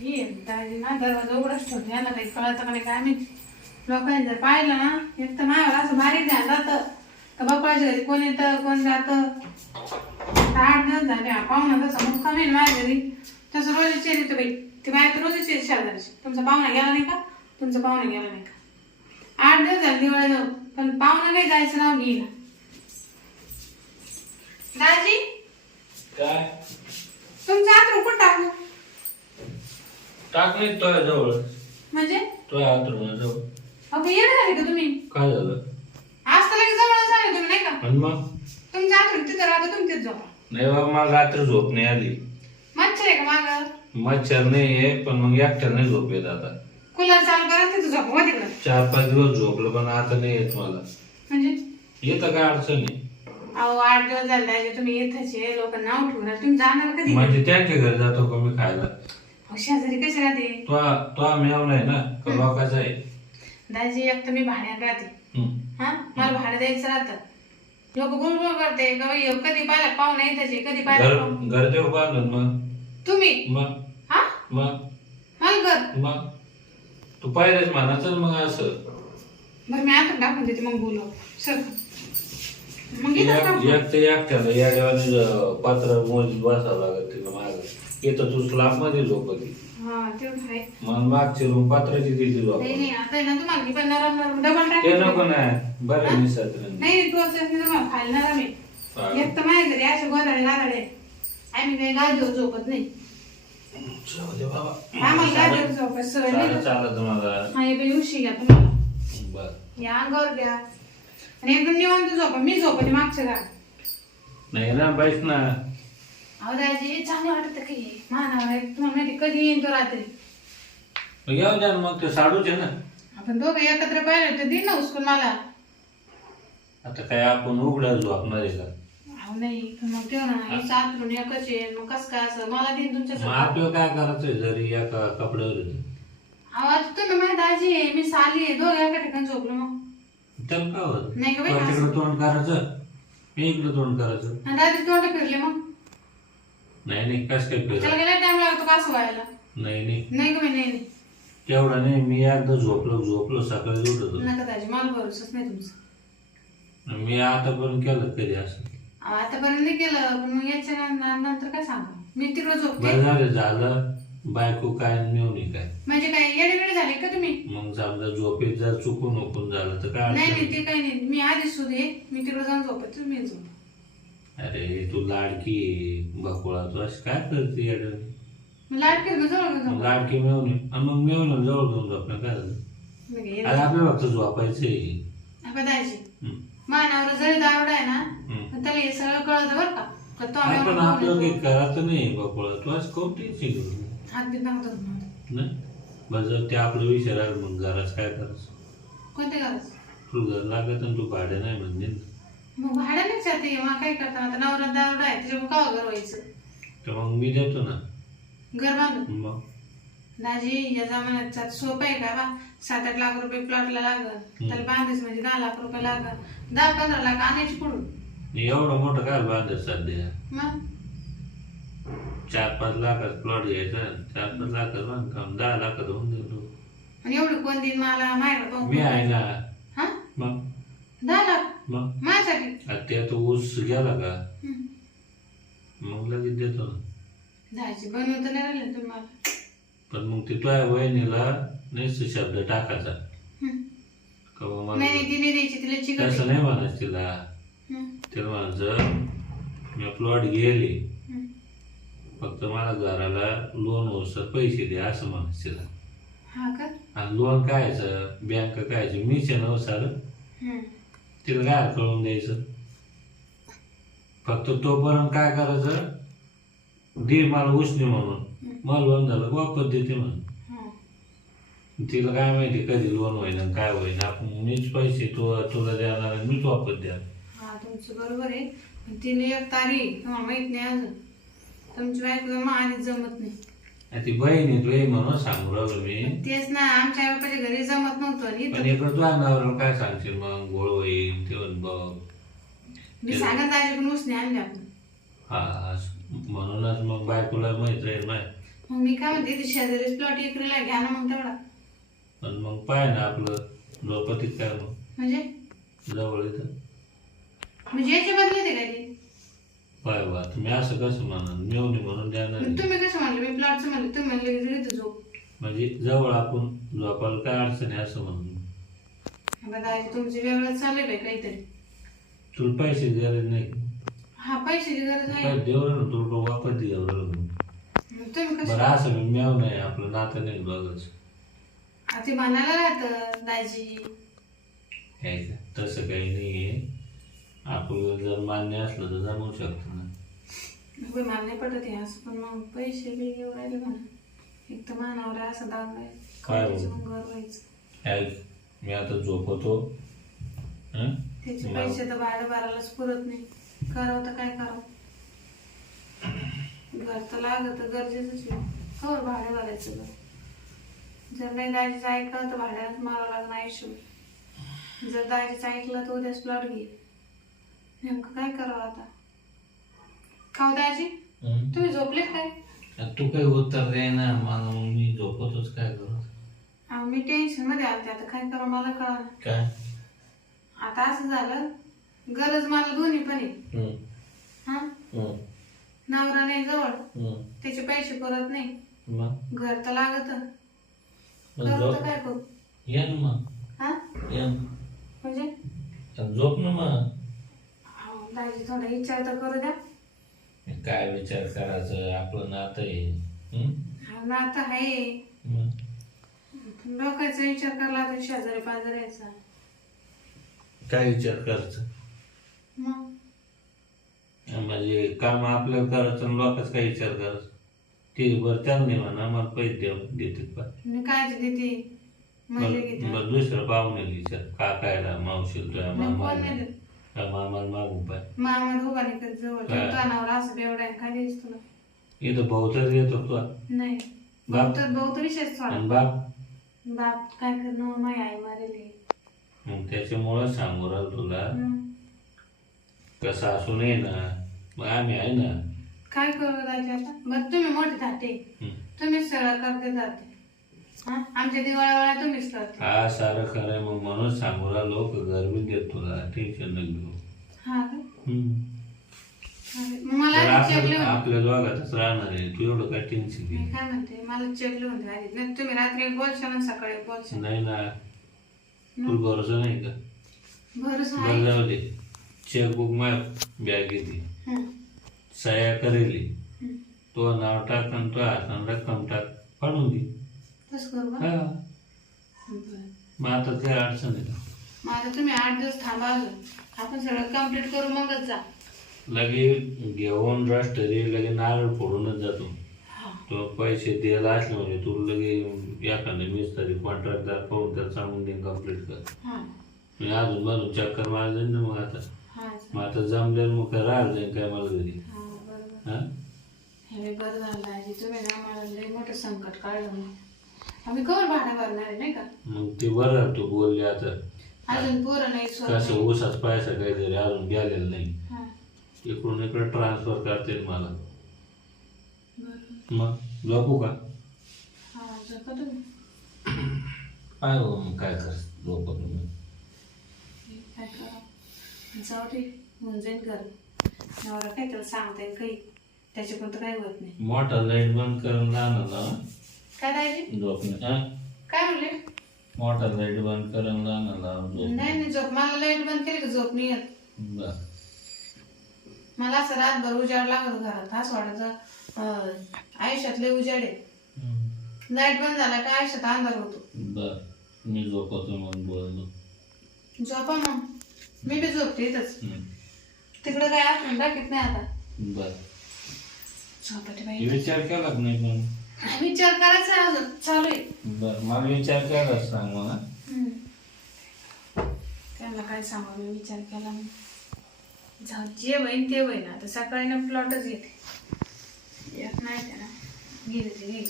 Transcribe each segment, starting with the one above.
ये दाजी ना दरवाजा उघडच ठेवते. याला काही कळतं का नाही काय माहिती. लोकांनी जर पाहिलं ना एक तर माझ्यावर असं बारीक ध्यान राहतं. का बापाच्या घरी कोण येतं कोण जातं. आठ दिवस झाले हा पाहुणा तसा मुक्काम ना माझ्या घरी तसं रोजच येते बाई. ती बाय तर रोजच येते शेजारची. तुमचा पाहुणा गेला नाही का? तुमचा पाहुणा गेला नाही का? आठ दिवस झाले दिवाळी पण पाहुणा नाही जायचं नाव घेईना दाजी? काय? तुमचं आत्र कुठं टाकू टाकले तुझ्या जवळ. म्हणजे? तुझ्या हातून जवळ अगं येणं झाले का तुम्ही? काय झालं? आज तर लगेच जवळ झाले तुम्ही नाही का? आणि मग? तुमच्या आतून तिथं राहता तुम्ही तिथं झोपा. नाही बाबा मला रात्री झोप नाही आली. मच्छर आहे का माग? मच्छर नाही आहे पण मग एकट्या नाही झोप येत आता. कूलर चालू करा तिथं झोपा तिकडं चार पाच दिवस झोपलं पण आता नाही येत मला. म्हणजे? येतं काय अडचण नाही अहो आठ दिवस झाले दाजी तुम्ही येतच लोक नाव ठेवणार तुम्ही जाणार कधी? म्हणजे त्यांच्या घरी जातो का मी खायला? शेजारी कशी राहते तो तो मेव नाही ना का लोकांचा आहे. दाजी एक तर मी भाड्यात राहते. हम्म. हा? मला भाडं द्यायचं राहतं. लोक गुळगुळ करते. का बाई, कधी पाहिलं? पाहुणे येताचे कधी पाहिलं? घर पाहुणे. घर देऊ बांधून मग? तुम्ही? मग. हा? मग. मला घर. मग. तू पाहिजेच म्हणायचं ना मग असं. बरं मी आता टाकून देते मग बोलव सर मग एक टाकून. एक ते एकट्याला या पात्र मोजीत बसावं लागत तिला माग. येतं तू स्लाबमध्ये झोप होती. हा तेवढं आहे. मग मागची रूम पात्राची तिथे झोप नाही नाही आता आहे ना तुम्हाला मी पण नरम नरम डबल ते नको बरं निसत नाही नाही नाही तुम्हाला आहे. एक तर माझ्या घरी असे आम्ही काही गादीवर झोपत नाही. आम्हाला गादीवर झोपत सवय नाही. चालत मला हा हे बाई उशी घ्या तुम्हाला. बर. या अंगावर घ्या. आणि एकदम निवांत झोपा. मी झोपते मागच्या घरात. नाही ना बाईस ना. अहो दाजी चांगलं वाटत की मानावर आहे. तुम्हाला माहिती कधी येईन तो रात्री? मग येऊ द्या ना मग ते साडूच आहे ना. आपण दोघं एकत्र पाहिलं तर दे ना उचकून मला. आता काय आपण उघड्या झोपणार आहे का? अहो नाही पण मग तेव्हा ना हे सातरून एकच आहे. मग कसं काय असं? मला दिन तुमच्या मग काय करायचंय जरी कपड्यावर? तुम्ही माझी दाजी आहे मी साली आहे. दोघं एका ठिकाणी झोपलो मग. त्याला काय होत नाही का बाई? तिकडे तोंड करायचं? मी इकडे तोंड करायचं? आणि दादी तोंड फिरले मग. नाही नाही कस काय त्याला फिरत गेला टाइम लागतो का असं व्हायला? नाही नाही. नाही का बाई, नाही नाही. तेवढा नाही मी एकदा झोपलो झोपलो सकाळी उठतो नका दाजी मला भरोसाच नाही तुमचा. मी आतापर्यंत केलं कधी असं? अहो, आतापर्यंत नाही केलं पण मग याच्या नं- नंतर काय सांगा? मी तिकडे झोपते. बरं झालं झालं. बायको काय नेऊ नये काय? म्हणजे काय येडेबिडे झाले का तुम्ही? मग समजा झोपेत जर चुकून ओकून झालं तर काय नाही अडचण नाही ते काही नाही. मी आधीच सुधे मी तिकडे जाऊन झोपत तुम्ही झोप. अरे तू लाडकी बकुळा तू असं काय करते येडं? केलं जवळ मग लाडकी मिळवणे आणि मग मिळवणं जवळ घेऊन झोपणं काय झालं? मग हे अरे आपल्याला फक्त झोपायचंय. आपण हम्म. मानावर जरी दावडा आहे ना हम्म. पण त्याला हे सगळं कळत बरं का. का तो आम्ही आपण एवढं आपलं पाहुणे काही करायचं नाही बकुळा तू असं कोणती शिकलो हात बीत नका धरून आता. नाही? बरं जर ते आपलं राहिलं मग घराच काय करायचं? कोणते तुला घर लागत आणि तू भाडे नाही म्हणजे मग भाड्यानेच जाते मग काय करता? आता नवरा आहे त्याच्यामुळे का घर व्हायचं तर मग मी देतो ना. घर बांधून? मग? दाजी या जमान्यात सात सोपं आहे का बा? सात आठ लाख रुपये प्लॉटला लागल त्याला बांधायचं म्हणजे दहा लाख रुपये लागल. दहा पंधरा लाख आणायची कुठून? एवढं मोठं काय बांधत सध्या? मग? चार पाच लाखात प्लॉट घ्यायचा चार पाच लाखात बांधकाम दहा लाखात होऊन देतो आणि एवढं कोण देईन मला? माहेर मी आहे ना. हा? मग? दहा लाख? मग? माझ्यासाठी. आता ते आता ऊस गेला का? हम्म. मग लगेच देतो ना. दहाची बनवतं नाही राहिलं तुम्हाला पण मग ते तुझ्या वहिनीला नुसतं शब्द टाकायचा? हम्म. का बा नाही मला नाही ती नाही द्यायची तिला चिकट तसं नाही म्हणायचं तिला. तिला म्हणायचं मी प्लॉट गेले. फक्त मला घराला लोन होसर पैसे दे असं म्हणायचं तिला. हा का? आणि लोन कायचं? बँक कायचं? मीच आहे ना हो सारं हम्म. तिला काय कळून द्यायचं. फक्त तोपर्यंत काय करायचं? दे मला उसने म्हणून. मला लोन झालं वापस देते म्हणून. तिला काय माहिती कधी लोन होईना काय होईना. आपण मीच पैसे तू तुला देणार आणि मीच वापस द्या तुमचं बरोबर आहे. तिने एक तारीख तुम्हाला माहीत नाही अजून. तुमची बायको आधीच जमत नाही. ती बहीण आहे तुझी म्हणून सांगू राहिलो मी तेच ना आमच्या घरी जमत नव्हतं आणि पण इथं इकडं तुझ्या नवऱ्याला काय सांगशील मग? गोळ होईल तेवण बघ. मी सांगत पण उसने आणले आपण हा असं. म्हणूनच मग बायकोला माहीत राहील माय मग मी काय म्हणते ते शेजारीच प्लॉट इकडेला घ्या ना मग तेवढा. पण मग पाय ना आपलं झोपतीत काय मग? म्हणजे? जवळ इथं. म्हणजे याच्या बदले ते काय ते? पाय बा तुम्ही असं कसं म्हणा मेवणी म्हणून देणार मग तुम्ही कसं म्हणले? मी प्लॉटचं म्हणले. तुम्ही म्हणले की इथं झोप. म्हणजे जवळ आपण झोपायला काय अडचण आहे असं म्हणून? दाजी तुमचे वेगळं चाललेलं आहे काहीतरी. तुला पैसे गरज नाही. हा पैशाची गरज आहे. काय देऊ ना तुला वापर दे एवढं मग तुम्ही बरं असं मी मेव नाही आपलं नातं नाही बघच हा, ते म्हणायला राहतं दाजी. काय तसं काही नाही आहे आपलं जर मान्य असलं तर जमवू शकतो ना. होय मला नाही पटत हे असं पण मग पैसे बी घेऊन राहिले म्हणा. एक तर मानावर असं दाब आहे. काय हो? करायचं मग घर व्हायचं. ऐक मी आता झोपतो. हं? त्याचे मला- पैसे तर भाडं भरायलाच पुरत नाही. करावं तर काय करावं? घर तर लागत गरजेचंच आहे. कवर भाडं भरायचं घर? जर नाही दाजीचं ऐकलं तर भाड्यालाच मारावं लागणार आयुष्य जर दाजीचं ऐकलं तर उद्याच प्लॉट घे नेमकं काय करावं आता? खाऊ दाजी हं? तुम्ही झोपले काय? आता तू काही उत्तर दे ना मला मग मी झोपतोच काय करू? अहो, मी टेन्शनमध्ये आलते. आता काय करावं मला कळलं काय? आता असं झालं गरज मला दोन्ही पण आहे. हं, हा? हं, नवरा नाही जवळ. त्याचे पैसे परत नाही. मग? घर तर लागत. मग करू झोप. तर काय करू? ये ना मग. हा? ये ना. म्हणजे? आता झोप ना मग. थोडा विचार तर करू द्या. काय विचार करायचं? आपलं नातं आहे. हं? हा ना आता आहे. मग पण लोकांचा विचार करला तर शेजारी पाजारी यायचा काय विचार करायचं? मग? म्हणजे काम आपल्याला करायचं आणि लोकांच काय विचार करायचं? ते बरं त्याला नाही म्हणा मला पैसे देऊ देतात पण मी काय देते म्हणजे बरं दुसरं पाहुणे विचार. काकायला मावशील तुझ्या मग कोण मामाला. नाही देत? का पाय? मामा करत जवळ असं काय तुला? इथं येतो तुला? नाही. बाप? तर विशेष आणि बाप? बाप काय करणं माझी आई मारेली. मग त्याच्यामुळं सांगू राहिलो तुला. कसं असू नये ना? मग आम्ही आहे ना? काय करू दाजी आता? बरं तुम्ही मोठे धाटे. हं. तुम्हीच सगळं करते जाते. आमच्या दिवाळ्या तुम्हीच करते हा सारं खरं आहे, मग म्हणून सांगू राहिलो का घर बी देत तुला. टेन्शन न घेऊ. हा का? हम्म. अरे, मग मला तर आधी चेक आपलं लिहून आपल्या दोघातच राहणार आहे. तू एवढं काय टेन्शन मी घे काय म्हणते? मला चेक लिहून द्या आधी. नाही तुम्ही रात्री बोलशाल आणि सकाळी बोलशाल. नाही ना. तुला भरोसा नाही का? भरोसा बरं आहे जाऊ दे. चेकबुक मार. बॅग घेते हं. सह्या करेली. हं. तो नाव टाक आणि तो हातानं रक्कम टाक. पाडून दे. तसं करू का? हा. बरं. मग आता अडचण आहे? मग आता तुम्ही आठ दिवस थांबा अजून. आपण सगळं कंप्लीट करू मगच जा. लगे घेऊन राष्ट्रीय लगे नारळ फोडूनच जातो. हा. तो पैसे द्यायला असले म्हणजे तू लगे एखादं मिस्त्री कॉन्ट्रॅक्टदार पाहून त्याला सांगून दे कंप्लीट कर. हा. मी अजून मधून चक्कर मार जाईन ना मग आता. हा मग आता जमलेलं मग काय राहिलं जाईन काय मला घरी? हा बरोबर. हा? हे बरं झालं आजी. तुम्ही ना मला लई मोठं संकट काढलं. मग आम्ही कवर भाडं भरणार आहे नाही का? मग ते बरं तू बोलले आता. अजून पोरं नाही कसं ऊसाच काहीतरी अजून गेलेलं नाही. हा. इकडून इकडे ट्रान्सफर करता येईल मला. बरं. मग झोपू का? हा झोपा तुम्ही. काय हो मग काय कर झोपा तुम्ही. काय करा जाऊ दे होऊन जाईल घर. नवरा काय त्याला सांगता येईल काही? त्याच्याकडून तर काही होत नाही. मोठा लाइट बंद करून राहणार ना. काय झोपणे हा? काय म्हणले? मोठा लाइट बंद करून राहणार झोप. नाही नाही झोप. मला लाइट बंद केली का झोप नाही येत? बरं. मला असं रातभर उजाड लागत घरात. असं वाटायचं अं, आयुष्यात लय उजाड आहे. हम्म. लाइट बंद झाला का आयुष्यात अंधार होतो. बर. मी झोपतो मग बोललो. झोपा मग. मी बी झोपते इथंच. हम्म. तिकडं काय आपण दाखवत नाही आता. बर. झोपते बाई. विचार केला का नाही पण विचार करायचा अजून. चालू आहे. बर मला विचार केला सांग मला. त्यांना काय सांगू मी विचार केला. मी जाऊ जे होईन ते होईन. आता सकाळी ना प्लॉटच येते येत नाही त्याला गेली ते गेली.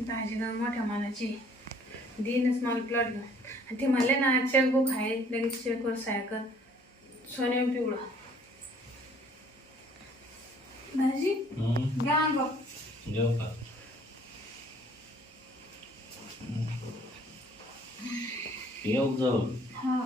भाजी दोन मोठ्या मानाची. देईनच मला प्लॉट घेऊन. आणि ते म्हणले ना चेकबुक आहे लगेच चेकवर सायकल सोन्या पिवळा. भाजी घ्या अंग घेऊ का येऊ जाऊ हा